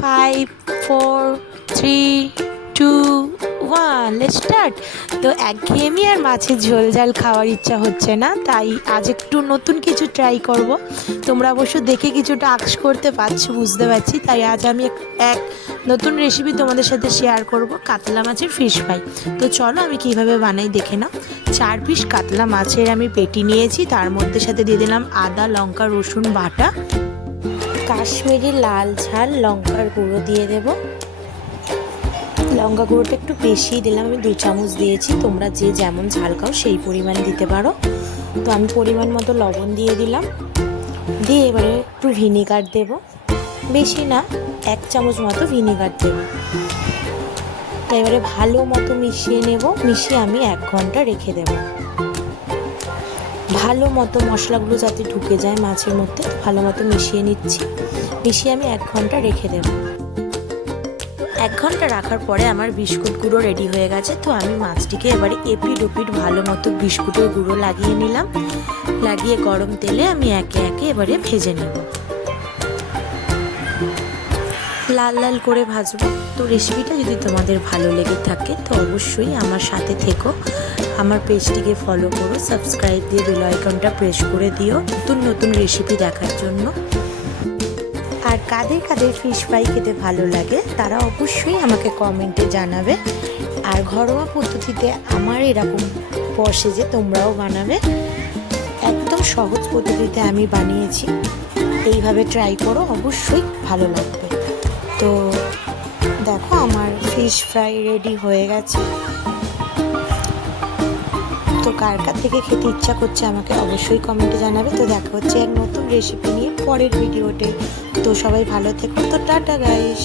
Five four three two one start তো একঘেয়েমি আর মাছের ঝোল ঝাল খাওয়ার ইচ্ছা হচ্ছে না, তাই আজ একটু নতুন কিছু ট্রাই করব। তোমরা অবশ্য দেখে কিছুটা আক্স করতে পারছ, বুঝতে পারছি, তাই আজ আমি এক- এক নতুন রেসিপি তোমাদের সাথে শেয়ার করব, কাতলা মাছের ফিশ ফ্রাই তো চলো আমি কীভাবে বানাই দেখে নাও। চার পিস কাতলা মাছের আমি পেটি নিয়েছি, তার মধ্যে সাথে দিয়ে দিলাম আদা, লঙ্কা, রসুন, বাটা। কাশ্মীরি লাল ঝাল, লঙ্কার গুঁড়ো দিয়ে দেব। লঙ্কা গুঁড়োটা একটু বেশি দিলাম, আমি দু চামচ দিয়েছি। তোমরা যে যেমন ঝাল খাও সেই পরিমাণ দিতে পারো। তো আমি পরিমাণ মতো লবণ দিয়ে দিলাম। দিয়ে এবারে একটু ভিনিগার দেব। বেশি না, এক চামচ মতো ভিনিগার দেব। তো এবারে ভালো মতো মিশিয়ে নেব। মিশিয়ে আমি এক ঘণ্টা রেখে দেব। ভালো মতো মশলাগুলো যাতে ঢুকে যায় মাছের মধ্যে ভালো মতো মিশিয়ে নিচ্ছি। মিশিয়ে আমি এক ঘণ্টা রেখে দেব। এক ঘণ্টা রাখার পরে আমার বিস্কুট গুঁড়ো রেডি হয়ে গেছে, তো আমি মাছটিকে এবারে এপিড ওপিড ভালো মতো বিস্কুটের গুঁড়ো লাগিয়ে নিলাম। লাগিয়ে গরম তেলে আমি একে একে এবারে ভেজে নেব। লাল লাল করে ভাজবো। তো রেসিপিটা যদি তোমাদের ভালো লেগে থাকে, তো অবশ্যই আমার সাথে থেকো। আমার পেজটিকে ফলো করো সাবস্ক্রাইব দিয়ে বেল আইকনটা প্রেস করে দিও। নতুন নতুন রেসিপি দেখার জন্য। আর কাদের কাদের ফিশ ফ্রাই খেতে ভালো লাগে, তারা অবশ্যই আমাকে কমেন্টে জানাবে। আর ঘরোয়া পদ্ধতিতে আমার এরকম বসে যে তোমরাও বানাবে, একদম সহজ পদ্ধতিতে আমি বানিয়েছি। এইভাবে ট্রাই করো, অবশ্যই ভালো লাগবে। তো দেখো, আমার ফিশ ফ্রাই রেডি হয়ে গেছে। তো কার কার থেকে খেতে ইচ্ছা করছে আমাকে অবশ্যই কমেন্টে জানাবে। তো দেখা হচ্ছে এক নতুন রেসিপি নিয়ে পরের ভিডিওতে তো। সবাই ভালো থেকো। তো টাটা গাইস